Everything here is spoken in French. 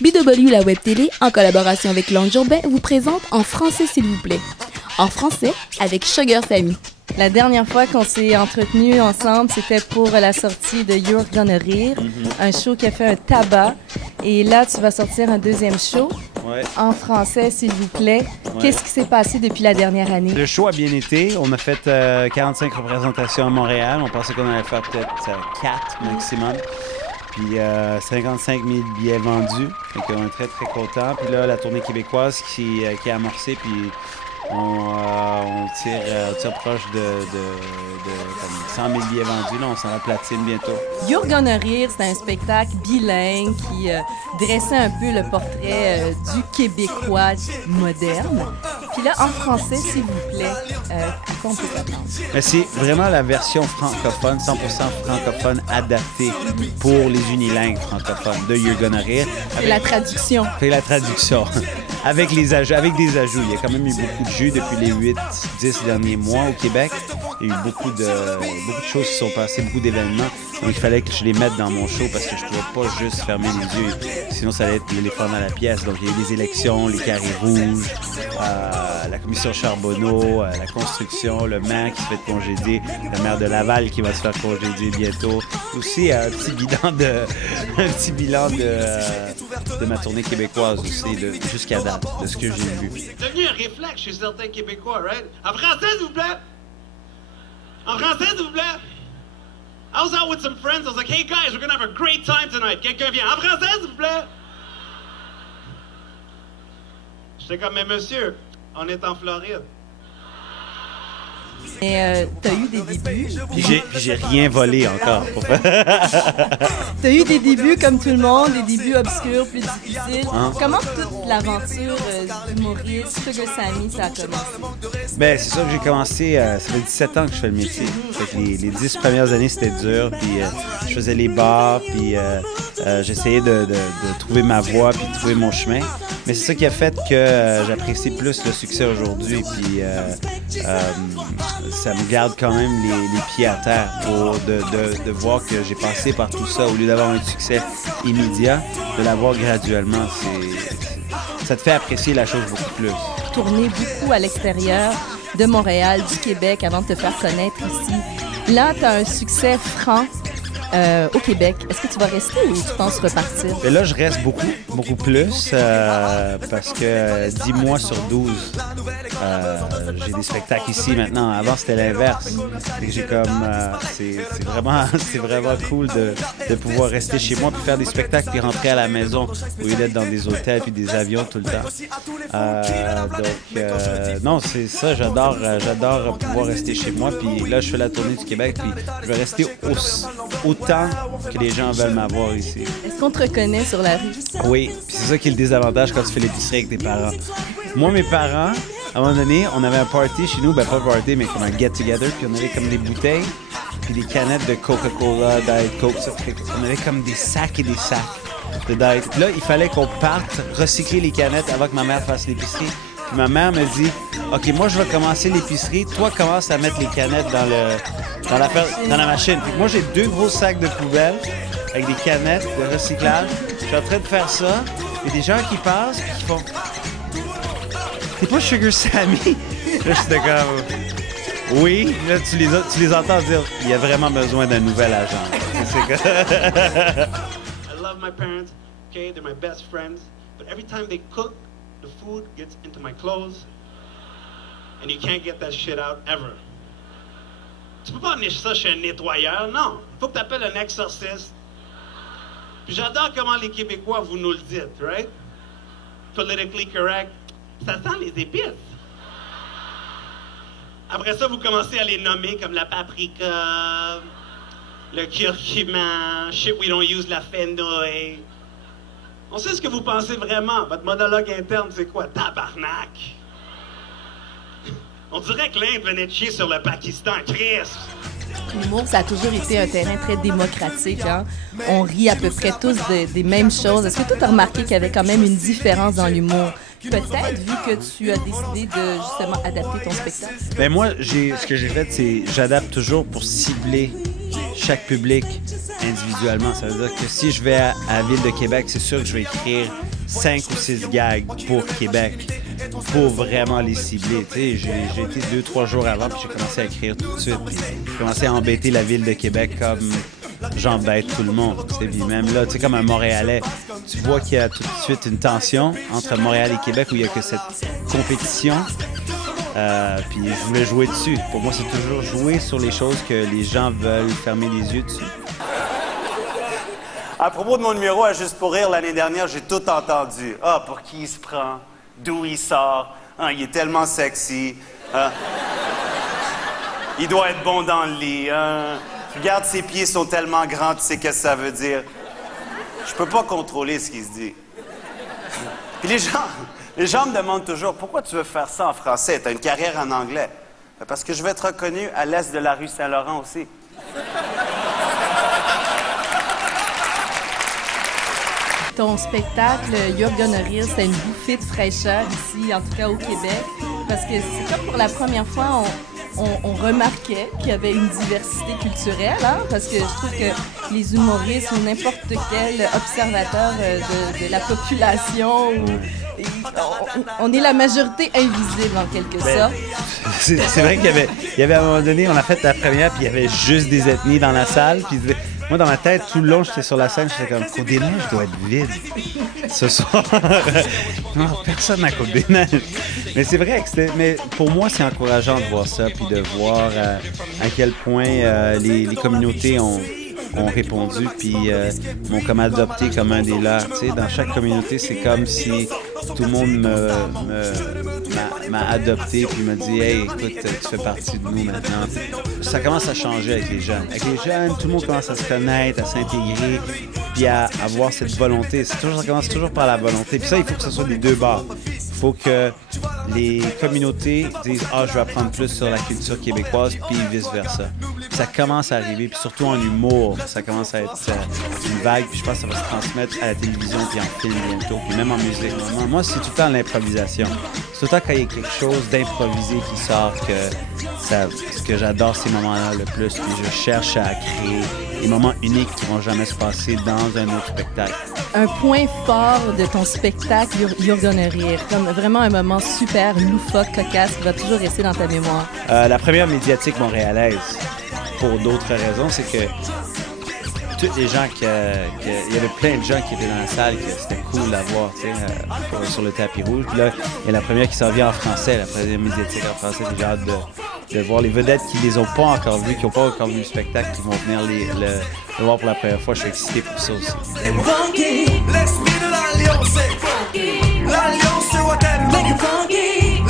BW La Web Télé, en collaboration avec Langue Jourdain, vous présente En français s'il vous plaît. En français avec Sugar Sammy. La dernière fois qu'on s'est entretenus ensemble, c'était pour la sortie de You're Gonna Rire, un show qui a fait un tabac. Et là, tu vas sortir un deuxième show. Ouais. En français, s'il vous plaît. Ouais. Qu'est-ce qui s'est passé depuis la dernière année? Le show a bien été. On a fait 45 représentations à Montréal. On pensait qu'on allait faire peut-être 4 maximum. Puis 55 000 billets vendus. Donc on est très, très contents. Puis là, la tournée québécoise qui est amorcée. Puis on tire proche de comme 100 000 billets vendus. Là, on s'en va platine bientôt. You're Gonna Rire, c'est un spectacle bilingue qui dressait un peu le portrait du Québécois moderne. Puis là, en français, s'il vous plaît, à quoi on peut s'attendre? Mais c'est vraiment la version francophone, 100% francophone, adaptée pour les unilingues francophones de You're Gonna Rire. C'est la traduction. C'est la traduction. Avec des ajouts. Il y a quand même eu beaucoup de jeux depuis les 8-10 derniers mois au Québec. Il y a eu beaucoup de choses qui sont passées, beaucoup d'événements. Donc, il fallait que je les mette dans mon show parce que je ne pouvais pas juste fermer les yeux. Sinon, ça allait être l'éléphant dans la pièce. Donc, il y a eu les élections, les carrés rouges, la commission Charbonneau, la construction, le maire qui se fait congédier, le maire de Laval qui va se faire congédier bientôt. Aussi, un petit bilan de ma tournée québécoise aussi, jusqu'à date, de ce que j'ai vu. C'est devenu un réflexe chez certains Québécois, right? En français, s'il vous plaît! En français, s'il vous plaît! I was out with some friends. I was like, hey guys, we're gonna have a great time tonight. Quelqu'un vient. En français, s'il vous plaît! J'étais comme, mais monsieur, on est en Floride. Et t'as eu des débuts. Puis j'ai rien volé encore. T'as eu des débuts comme tout le monde, des débuts obscurs, plus difficiles. Hein? Comment toute l'aventure d'humoriste, Sugar Sammy, ça a commencé? Ben, c'est ça que j'ai commencé, ça fait 17 ans que je fais le métier. Fait que les 10 premières années, c'était dur, puis je faisais les bars, puis j'essayais de trouver ma voie, puis de trouver mon chemin. Mais c'est ça qui a fait que j'apprécie plus le succès aujourd'hui, puis ça me garde quand même les pieds à terre de voir que j'ai passé par tout ça. Au lieu d'avoir un succès immédiat, de l'avoir graduellement, ça te fait apprécier la chose beaucoup plus. Tourner beaucoup à l'extérieur de Montréal, du Québec, avant de te faire connaître ici. Là, tu as un succès franc au Québec. Est-ce que tu vas rester ou tu penses repartir? Et là, je reste beaucoup plus parce que 10 mois sur 12, j'ai des spectacles ici maintenant. Avant, c'était l'inverse. J'ai comme, c'est vraiment cool de pouvoir rester chez moi puis faire des spectacles puis rentrer à la maison au lieu d'être dans des hôtels puis des avions tout le temps. Non, c'est ça. J'adore pouvoir rester chez moi. Puis là, je fais la tournée du Québec puis je vais rester autant que les gens veulent m'avoir ici. Est-ce qu'on te reconnaît sur la rue? Oui, puis c'est ça qui est le désavantage quand tu fais l'épicerie avec tes parents. Moi, mes parents, à un moment donné, on avait un party chez nous, ben pas un party, mais comme un get-together, puis on avait comme des bouteilles, puis des canettes de Coca-Cola, Diet Coke, ça. On avait comme des sacs et des sacs de Diet. Puis là, il fallait qu'on parte recycler les canettes avant que ma mère fasse l'épicerie. Puis ma mère me dit, OK, moi, je vais commencer l'épicerie. Toi, commence à mettre les canettes dans la machine. Puis moi, j'ai 2 gros sacs de poubelle avec des canettes de recyclage. Je suis en train de faire ça. Il y a des gens qui passent et qui font, t'es pas Sugar Sammy? Là, j'étais comme, oui. Là, tu les entends dire, il y a vraiment besoin d'un nouvel agent. C'est que... I love my parents, okay? They're my best friends. But every time they cook, the food gets into my clothes, and you can't get that shit out ever. Tu peux pas amener ça chez un nettoyeur, non. Faut que tu appelles un exorciste. Puis j'adore comment les Québécois, vous nous le dites, right? Politically correct. Ça sent les épices. Après ça, vous commencez à les nommer comme la paprika, le curcuma, shit we don't use, la fenouil. On sait ce que vous pensez vraiment. Votre monologue interne, c'est quoi? Tabarnak! On dirait que l'Inde venait de chier sur le Pakistan. Christ! L'humour, ça a toujours été un terrain très démocratique. Hein? On rit à peu près tous des mêmes choses. Est-ce que toi, tu as remarqué qu'il y avait quand même une différence dans l'humour? Peut-être, vu que tu as décidé de justement adapter ton spectacle. Ben moi, ce que j'ai fait, c'est j'adapte toujours pour cibler chaque public individuellement. Ça veut dire que si je vais à la Ville de Québec, c'est sûr que je vais écrire 5 ou 6 gags pour Québec, pour vraiment les cibler. Tu sais, j'ai été 2-3 jours avant, puis j'ai commencé à écrire tout de suite. Puis j'ai commencé à embêter la Ville de Québec comme j'embête tout le monde. Tu sais, puis même là, tu sais, comme un Montréalais, tu vois qu'il y a tout de suite une tension entre Montréal et Québec où il y a que cette compétition. Puis je voulais jouer dessus. Pour moi, c'est toujours jouer sur les choses que les gens veulent fermer les yeux dessus. À propos de mon numéro à Juste pour rire, l'année dernière, j'ai tout entendu. Ah, pour qui il se prend? D'où il sort? Ah, il est tellement sexy. Ah. Il doit être bon dans le lit. Ah. Regarde, ses pieds sont tellement grands, tu sais qu'est-ce que ça veut dire. Je peux pas contrôler ce qui se dit. Puis les gens me demandent toujours, pourquoi tu veux faire ça en français? T'as une carrière en anglais. Parce que je vais être reconnu à l'est de la rue Saint-Laurent aussi. Ton spectacle, You're Gonna Rire, c'est une bouffée de fraîcheur ici, en tout cas au Québec. Parce que c'est comme pour la première fois, on remarquait qu'il y avait une diversité culturelle, hein? Parce que je trouve que les humoristes ou n'importe quel observateur de la population, on est la majorité invisible en quelque sorte. C'est vrai qu'il y avait à un moment donné, on a fait la première, puis il y avait juste des ethnies dans la salle. Puis moi, dans ma tête, tout le long, j'étais sur la scène, j'étais comme, Côte-des-Neiges doit être vide ce soir. Non, personne n'a Côte-des-Neiges. Mais c'est vrai que mais pour moi, c'est encourageant de voir ça, puis de voir à quel point les communautés ont répondu, puis m'ont comme adopté comme un des leurs. Tu sais, dans chaque communauté, c'est comme si tout le monde m'a adopté, puis m'a dit « Hey, écoute, tu fais partie de nous maintenant. » Ça commence à changer avec les jeunes. Avec les jeunes, tout le monde commence à se connaître, à s'intégrer, puis à avoir cette volonté. Ça commence toujours par la volonté. Puis ça, il faut que ce soit des deux bords. Il faut que les communautés disent « Ah, je vais apprendre plus sur la culture québécoise », puis vice-versa. Ça commence à arriver, puis surtout en humour, ça commence à être une vague, puis je pense que ça va se transmettre à la télévision, puis en film bientôt, puis même en musique. Moi, c'est tout le temps l'improvisation. C'est tout le temps quand il y a quelque chose d'improvisé qui sort que j'adore ces moments-là le plus, puis je cherche à créer des moments uniques qui vont jamais se passer dans un autre spectacle. Un point fort de ton spectacle, You're Gonna Rire, comme vraiment un moment super loufoque, cocasse, qui va toujours rester dans ta mémoire. La première médiatique montréalaise, pour d'autres raisons, c'est que tous les gens il y avait plein de gens qui étaient dans la salle, que c'était cool à voir, tu sais, sur le tapis rouge. Puis là, il y a la première qui s'en vient en français, la première médiatique en français. J'ai hâte de voir les vedettes qui les ont pas encore vues, qui n'ont pas encore vu le spectacle, qui vont venir le voir pour la première fois. Je suis excité pour ça aussi. L'alliance va tellement funky.